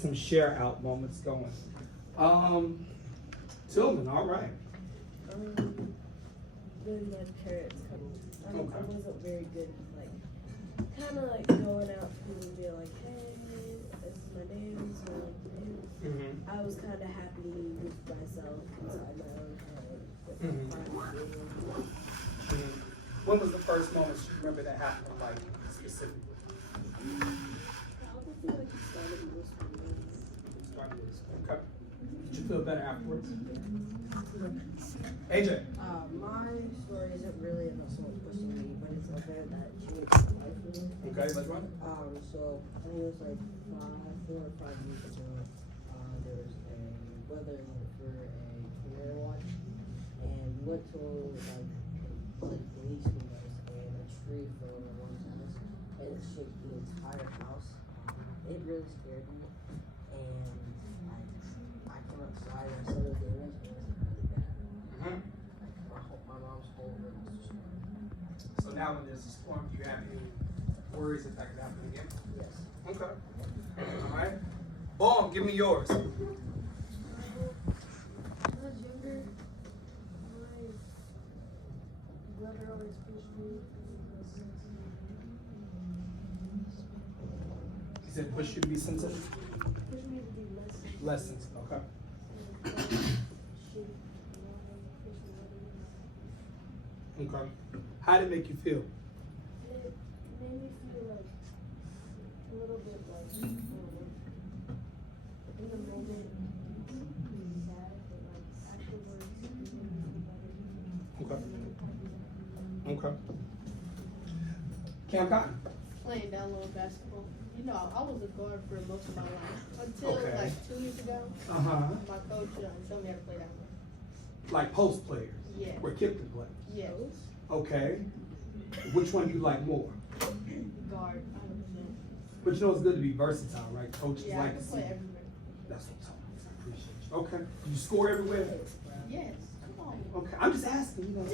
some share out moments going. Tillman, all right. When my parents come, I wasn't very good, like, kind of like going out to people and being like, hey, this is my name, this is my name. I was kind of happy with myself inside my own head. When was the first moment you remember that happened, like, specifically? Probably like it started with school. Okay. Did you feel better afterwards? AJ? My story isn't really about someone pushing me, but it's a event that changed my life for me. Okay, let's run it. So I think it was like 4 or 5 years ago. There was a weather event for a tornado watch, and we went to like police windows, and a tree fell over one house, and it shook the entire house. It really scared me, and I came outside and I saw the damage, and it was really bad. My mom's whole room was destroyed. So now when there's a storm, do you have any worries that could happen again? Yes. Okay. All right. Boom, give me yours. When I was younger, my brother always pushed me. He said push you to be sensitive? Pushed me to be less. Lessons, okay. Okay. How did it make you feel? It made me feel like a little bit like in the moment sad, but like afterwards it made me feel better. Okay. Okay. Cam Cotton? Playing down low basketball. You know, I was a guard for most of my life until Okay. like 2 years ago. Uh-huh. My coach showed me how to play that way. Like post players? Yeah. Where Kipton played? Yes. Okay. Which one do you like more? Guard, 100%. But you know it's good to be versatile, right? Coaches Yeah, I like can to see. play everywhere. That's what I'm talking about. I appreciate you. Okay. You score everywhere? Yes. Come on. Okay. I'm just asking, you know. I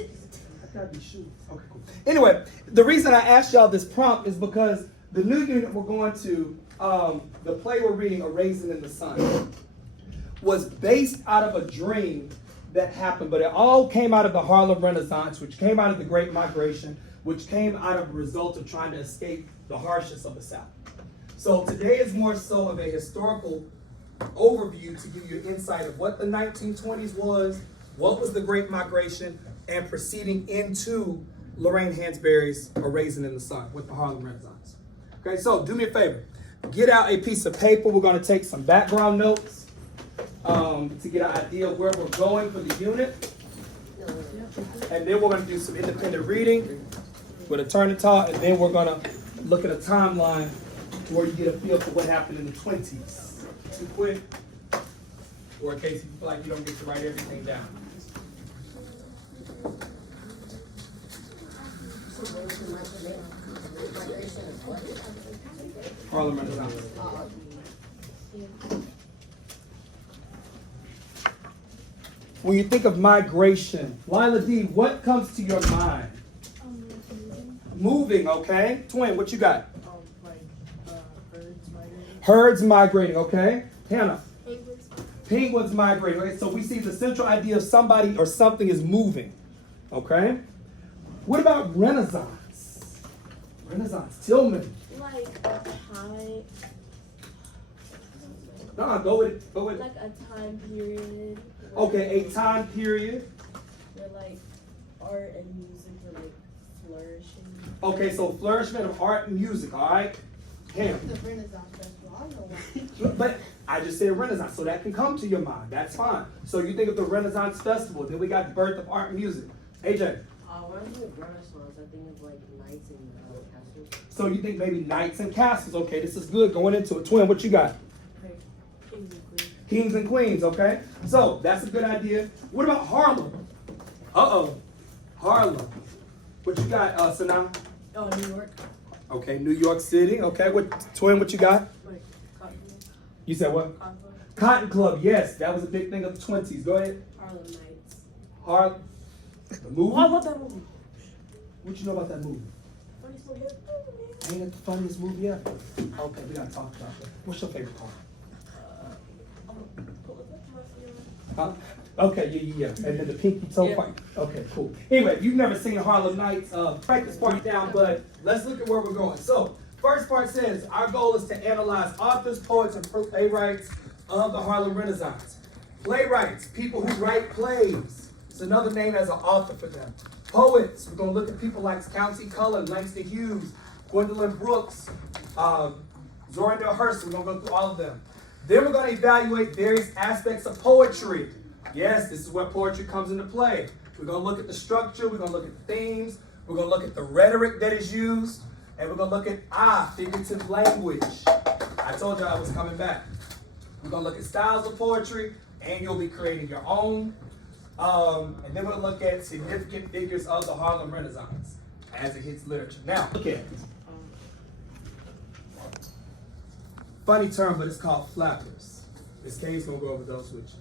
gotta be sure. Okay, cool. Anyway, the reason I asked y'all this prompt is because the new unit we're going to, the play we're reading, A Raisin in the Sun, was based out of a dream that happened, but it all came out of the Harlem Renaissance, which came out of the Great Migration, which came out of a result of trying to escape the harshness of the South. So today is more so of a historical overview to give you an insight of what the 1920s was, what was the Great Migration, and proceeding into Lorraine Hansberry's A Raisin in the Sun with the Harlem Renaissance. Okay, so do me a favor. Get out a piece of paper. We're going to take some background notes to get an idea of where we're going for the unit. And then we're going to do some independent reading with a turn and talk, and then we're going to look at a timeline where you get a feel for what happened in the 20s. Too quick? Or in case you feel like you don't get to write everything down. Harlem Renaissance. When you think of migration, Lila D, what comes to your mind? Moving, okay. Twin, what you got? Birds migrating. Herds migrating, okay. Hannah? Penguins. Penguins migrating. Okay, so we see the central idea of somebody or something is moving, okay. What about Renaissance? Renaissance, Tillman. Like a time. No, go with it. Go with it. Like a time period. Okay, a time period. Where like art and music are like flourishing. Okay, so flourishment of art and music, all right? Him. The Renaissance Festival. I know why. But I just said Renaissance, so that can come to your mind. That's fine. So you think of the Renaissance Festival, then we got the birth of art and music. AJ. When I think of Renaissance, I think of like knights and castles. So you think maybe knights and castles. Okay, this is good. Going into it. Twin, what you got? Kings and queens. Kings and queens, okay? So that's a good idea. What about Harlem? Uh-oh. Harlem. What you got, Sanaa? Oh, New York. Okay, New York City. Okay, Twin, what you got? Like Cotton. You said what? Cotton. Cotton Club, yes. That was a big thing of the 20s. Go ahead. Harlem Nights. Harlem. The movie? Oh, I love that movie. What you know about that movie? Funniest movie ever. Ain't it the funniest movie ever? Okay, we gotta talk about that. What's your favorite part? Huh? Okay, yeah. And then the pinky toe Yeah. fight. Okay, cool. Anyway, if you've never seen Harlem Nights, practice part down, but let's look at where we're going. So, first part says, our goal is to analyze authors, poets, and playwrights of the Harlem Renaissance. Playwrights, people who write plays. It's another name as an author for them. Poets, we're going to look at people like Countee Cullen, Langston Hughes, Gwendolyn Brooks, Zora Hurst. We're going to go through all of them. Then we're going to evaluate various aspects of poetry. Yes, this is where poetry comes into play. We're going to look at the structure. We're going to look at the themes. We're going to look at the rhetoric that is used. And we're going to look at figurative language. I told you I was coming back. We're going to look at styles of poetry, and you'll be creating your own. And then we'll look at significant figures of the Harlem Renaissance as it hits literature. Now, look at it. Funny term, but it's called flappers. Miss Kane's going to go over those with you.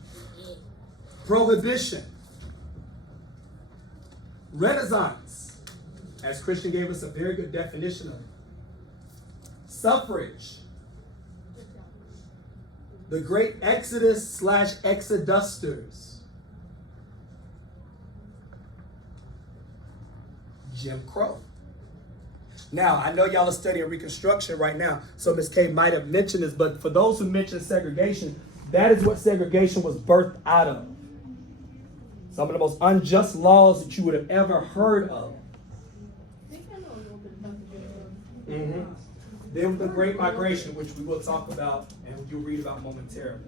Prohibition. Renaissance, as Christian gave us a very good definition of it. Suffrage. The Great Exodus / Exodusters. Jim Crow. Now, I know y'all are studying Reconstruction right now, so Ms. K might have mentioned this, but for those who mentioned segregation, that is what segregation was birthed out of. Some of the most unjust laws that you would have ever heard of. I think I know a little bit about the Jim Crow. Then the Great Migration, which we will talk about and you'll read about momentarily.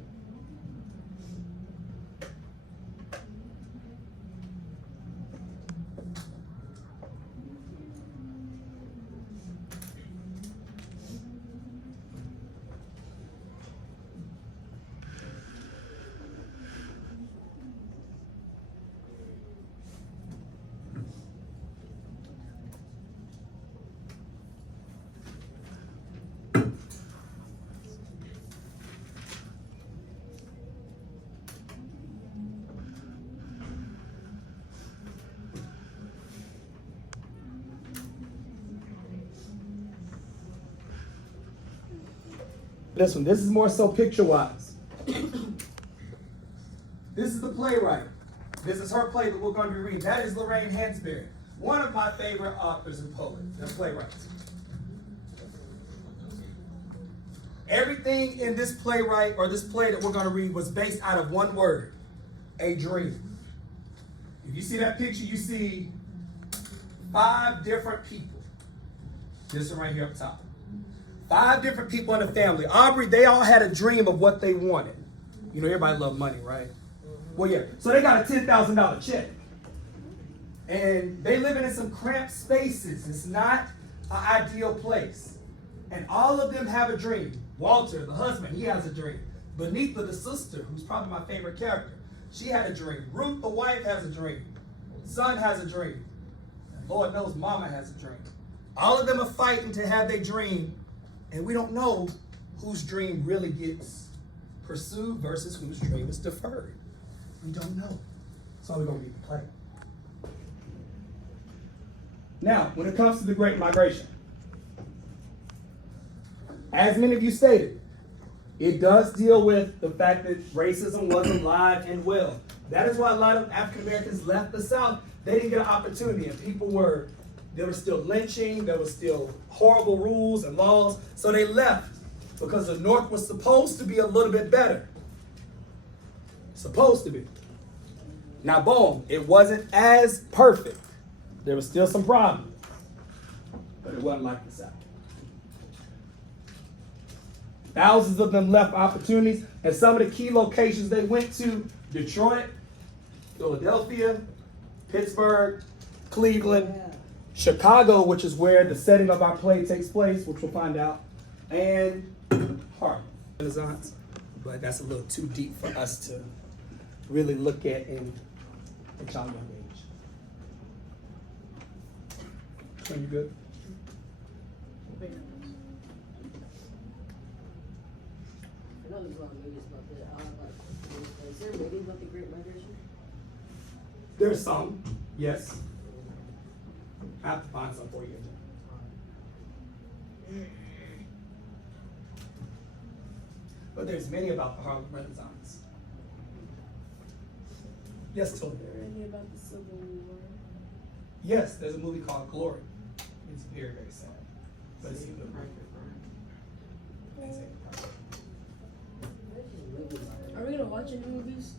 This is more so picture-wise. This is the playwright. This is her play that we're going to be reading. That is Lorraine Hansberry, one of my favorite authors and poets and playwrights. Everything in this playwright or this play that we're going to read was based out of one word: a dream. If you see that picture, you see 5 different people. This one right here up top. 5 different people in the family. Aubrey, they all had a dream of what they wanted. You know, everybody loves money, right? Well, yeah. So they got a $10,000 check. And they living in some cramped spaces. It's not an ideal place. And all of them have a dream. Walter, the husband, he has a dream. Benita, the sister, who's probably my favorite character, she had a dream. Ruth, the wife, has a dream. Son has a dream. And Lord knows mama has a dream. All of them are fighting to have their dream. And we don't know whose dream really gets pursued versus whose dream is deferred. We don't know. So we're going to read the play. Now, when it comes to the Great Migration, as many of you stated, it does deal with the fact that racism was alive and well. That is why a lot of African Americans left the South. They didn't get an opportunity, and there was still lynching, there was still horrible rules and laws, so they left because the North was supposed to be a little bit better. Supposed to be. Now, boom, it wasn't as perfect. There was still some problems, but it wasn't like the South. Thousands of them left opportunities, and some of the key locations they went to: Detroit, Philadelphia, Pittsburgh, Cleveland, Chicago, which is where the setting of our play takes place, which we'll find out, and Harlem Renaissance. But that's a little too deep for us to really look at in a child young age. Are you good? I know there's a lot of movies about that. Is there a movie about the Great Migration? There's some, yes. I have to find some for you. But there's many about the Harlem Renaissance. Yes, Tula. Or any about the Civil War? Yes, there's a movie called Glory. It's very, very sad. But it's a good movie. Are we gonna watch any movies?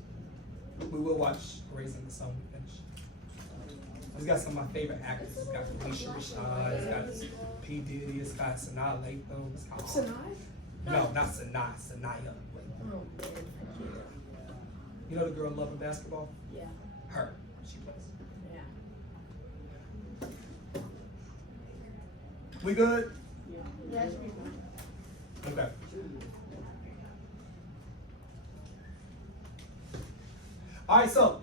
We will watch Raising the Sun when we finish. It's got some of my favorite actors. It's got Alicia Rashad, it's got P. Diddy, it's got Sanaa Lathan. It's got Sanaa? No, not Sanaa, Sanaya. Oh man, You know the girl loving basketball? yeah. Her. She plays. Yeah. We good? Yeah, it should be fun. Okay. All right, so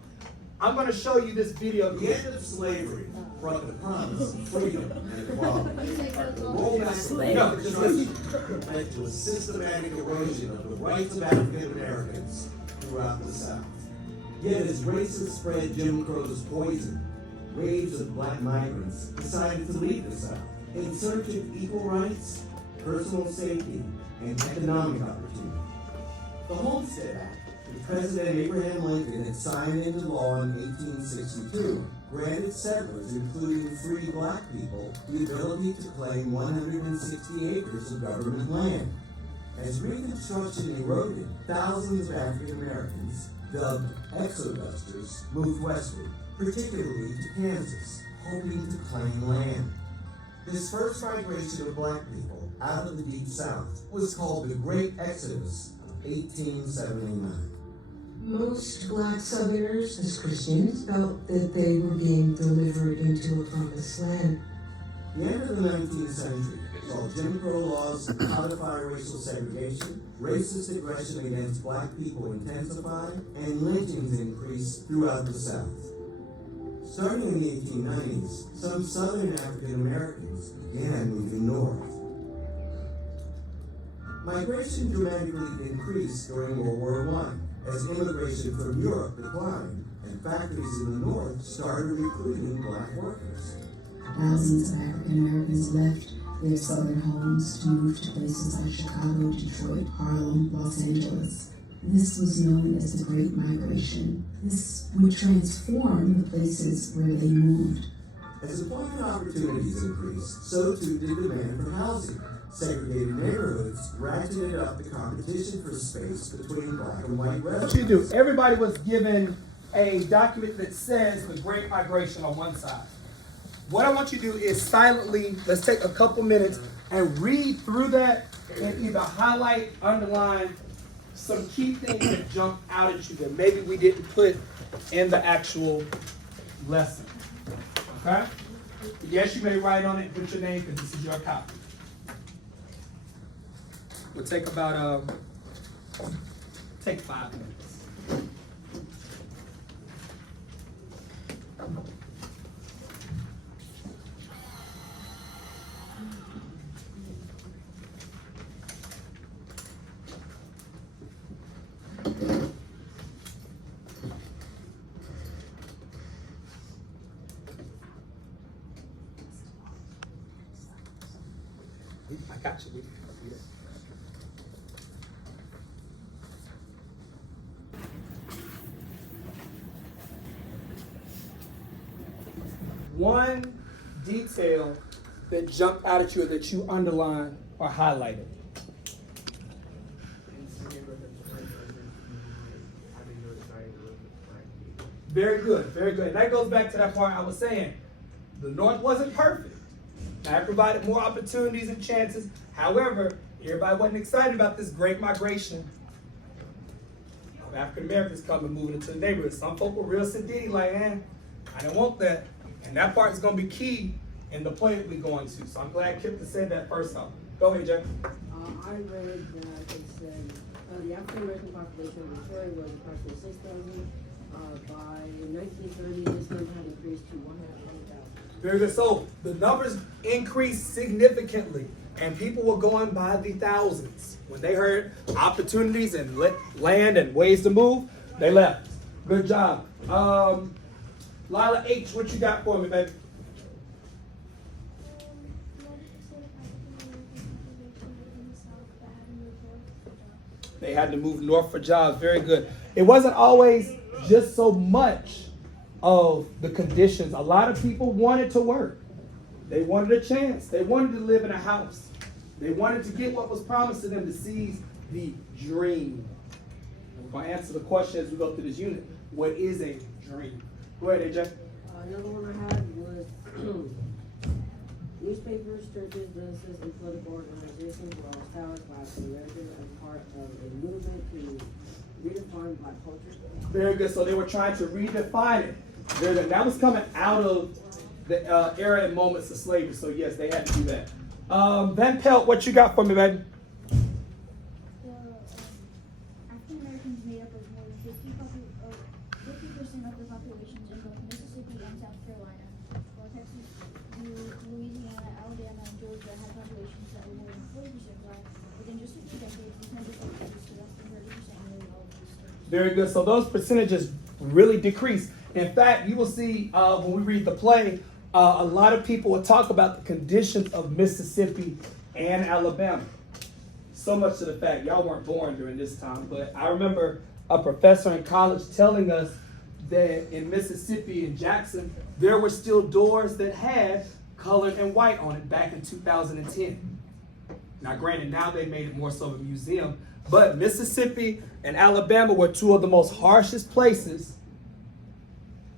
I'm going to show you this video. The end of slavery brought the promise of freedom and equality. The rollback No, of just Reconstruction led to a systematic erosion of the rights of African Americans throughout the South. Yet as racists spread Jim Crow's poison, waves of black migrants decided to leave the South in search of equal rights, personal safety, and economic opportunity. The Homestead Act, which President Abraham Lincoln had signed into law in 1862, granted settlers, including free black people, the ability to claim 160 acres of government land. As Reconstruction eroded, thousands of African Americans, dubbed exodusters, moved westward, particularly to Kansas, hoping to claim land. This first migration of black people out of the Deep South was called the Great Exodus of 1879. Most black Southerners, as Christians, felt that they were being delivered into a promised land. The end of the 19th century saw Jim Crow laws codify racial segregation, racist aggression against black people intensify, and lynchings increase throughout the South. Starting in the 1890s, some Southern African Americans began moving north. Migration dramatically increased during World War I as immigration from Europe declined and factories in the north started recruiting black workers. Thousands of African Americans left their southern homes to move to places like Chicago, Detroit, Harlem, Los Angeles. This was known as the Great Migration. This would transform the places where they moved. As employment opportunities increased, so too did demand for housing. Segregated neighborhoods ratcheted up the competition for space between black and white What residents. you do, everybody was given a document that says the Great Migration on one side. What I want you to do is silently, let's take a couple minutes and read through that and either highlight, underline some key things that jump out at you that maybe we didn't put in the actual lesson. Okay? Yes, you may write on it, put your name, because this is your copy. We'll take about, take 5 minutes. I got you. One detail that jumped out at you or that you underlined or highlighted. Very good, very good. And that goes back to that part I was saying. The North wasn't perfect. Now, it provided more opportunities and chances. However, everybody wasn't excited about this great migration of African Americans coming, moving into the neighborhood. Some folk were real sedity, like, I don't want that. And that part is going to be key in the point that we're going to. So I'm glad Kipton said that first off. Go ahead, Jeff. I read that it said the African American population of Detroit was approximately 6,000. By 1930, this number had increased to 120,000. Very good. So the numbers increased significantly, and people were going by the thousands. When they heard opportunities and land and ways to move, they left. Good job. Lila H., what you got for me, baby? They had to move north for jobs. Very good. It wasn't always just so much of the conditions. A lot of people wanted to work. They wanted a chance. They wanted to live in a house. They wanted to get what was promised to them, to seize the dream. We're going to answer the question as we go through this unit. What is a dream? Go ahead, AJ. Another one I had was newspapers, churches, businesses, and political organizations were all established by African Americans as part of a movement to redefine Black culture. Very good. So they were trying to redefine it. Very good. That was coming out of the era and moments of slavery. So yes, they had to do that. Van Pelt, what you got for me, baby? African Americans made up of more than 50% of the populations in both Mississippi and South Carolina, while Texas, Louisiana, Alabama, and Georgia had populations that were more than 40% black. Within just a few decades, these numbers have reduced to less than 30% in nearly all of these states. Very good. So those percentages really decreased. In fact, you will see when we read the play, a lot of people will talk about the conditions of Mississippi and Alabama. So much to the fact, y'all weren't born during this time, but I remember a professor in college telling us that in Mississippi and Jackson, there were still doors that had colored and white on it back in 2010. Now granted, now they made it more so of a museum, but Mississippi and Alabama were two of the most harshest places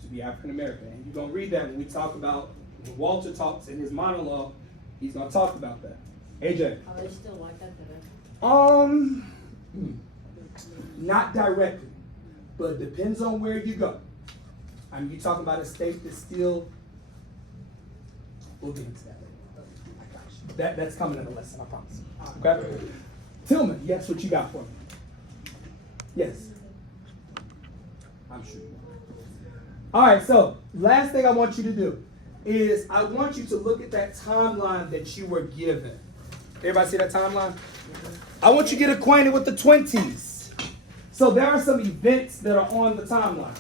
to be African American. And you're going to read that when we talk about, when Walter talks in his monologue, he's going to talk about that. AJ. Are they still like that today? Not directly, but depends on where you go. I mean, you're talking about a state that's still, we'll get into that later. I got you. That's coming in the lesson, I promise. Okay? Tillman, yes, what you got for me? Yes. I'm sure you know. All right, so last thing I want you to do is I want you to look at that timeline that you were given. Everybody see that timeline? I want you to get acquainted with the 20s. So there are some events that are on the timeline.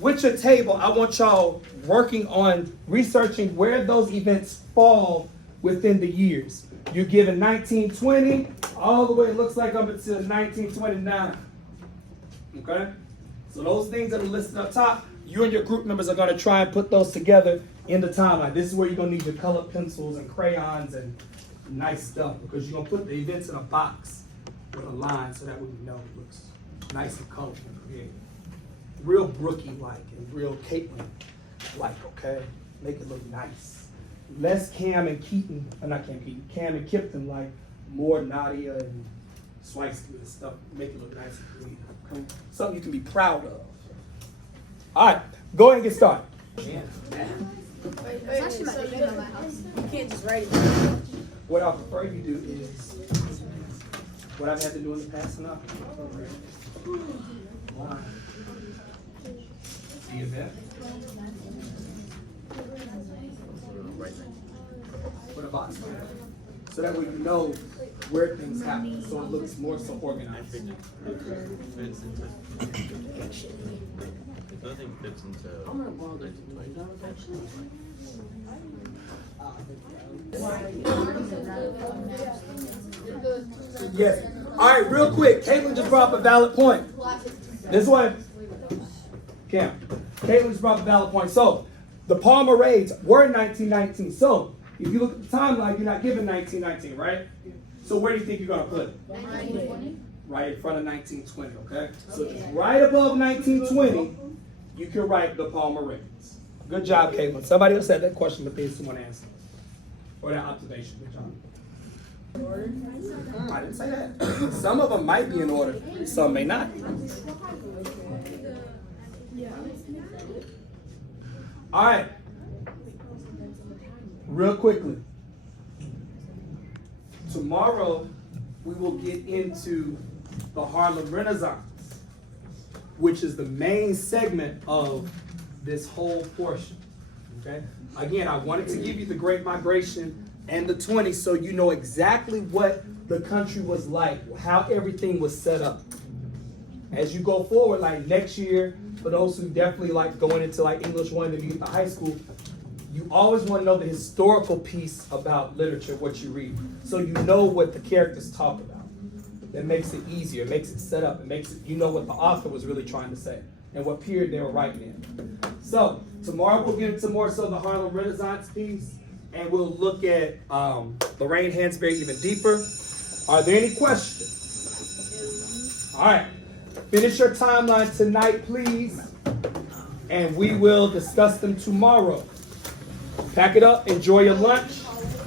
With your table, I want y'all working on researching where those events fall within the years. You're given 1920 all the way, it looks like, up until 1929. Okay? So those things that are listed up top, you and your group members are going to try and put those together in the timeline. This is where you're going to need your colored pencils and crayons and nice stuff, because you're going to put the events in a box with a line so that way you know it looks nice and colorful and creative. Real Brookie-like and real Caitlin-like, okay? Make it look nice. Less Cam and Keaton, not Cam Keaton, Cam and Kipton-like, more Nadia and Swice and stuff. Make it look nice and creative, okay? Something you can be proud of. All right, go ahead and get started. It's actually my name in my house. You can't just write it. What I prefer you do is what I've had to do in the past enough. One. The event. Put a box on it. So that way you know where things happen, so it looks more so organized. Nothing fits into. I'm gonna borrow this. Actually. Yes. All right, real quick. Caitlin just brought up a valid point. This one. Cam. Caitlin just brought up a valid point. So, the Palmer raids were in 1919. So, if you look at the timeline, you're not given 1919, right? So, where do you think you're going to put it? 1920. Right in front of 1920, okay? So, just right above 1920, you can write the Palmer raids. Good job, Caitlin. Somebody else had that question, but there's someone answered. Or that observation. Good job. I didn't say that. Some of them might be in order, some may not. All right. Real quickly. Tomorrow, we will get into the Harlem Renaissance, which is the main segment of this whole portion. Okay? Again, I wanted to give you the Great Migration and the 20s so you know exactly what the country was like, how everything was set up. As you go forward, like next year, for those who definitely like going into like English 1 to get to high school, you always want to know the historical piece about literature, what you read, so you know what the characters talk about. That makes it easier, it makes it set up, it makes it, you know what the author was really trying to say. and what period they were writing in. So tomorrow we'll get into more so the Harlem Renaissance piece, and we'll look at Lorraine Hansberry even deeper. Are there any questions? All right. Finish your timeline tonight, please, and we will discuss them tomorrow. Pack it up. Enjoy your lunch.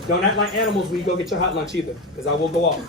Don't act like animals when you go get your hot lunch either, because I will go off.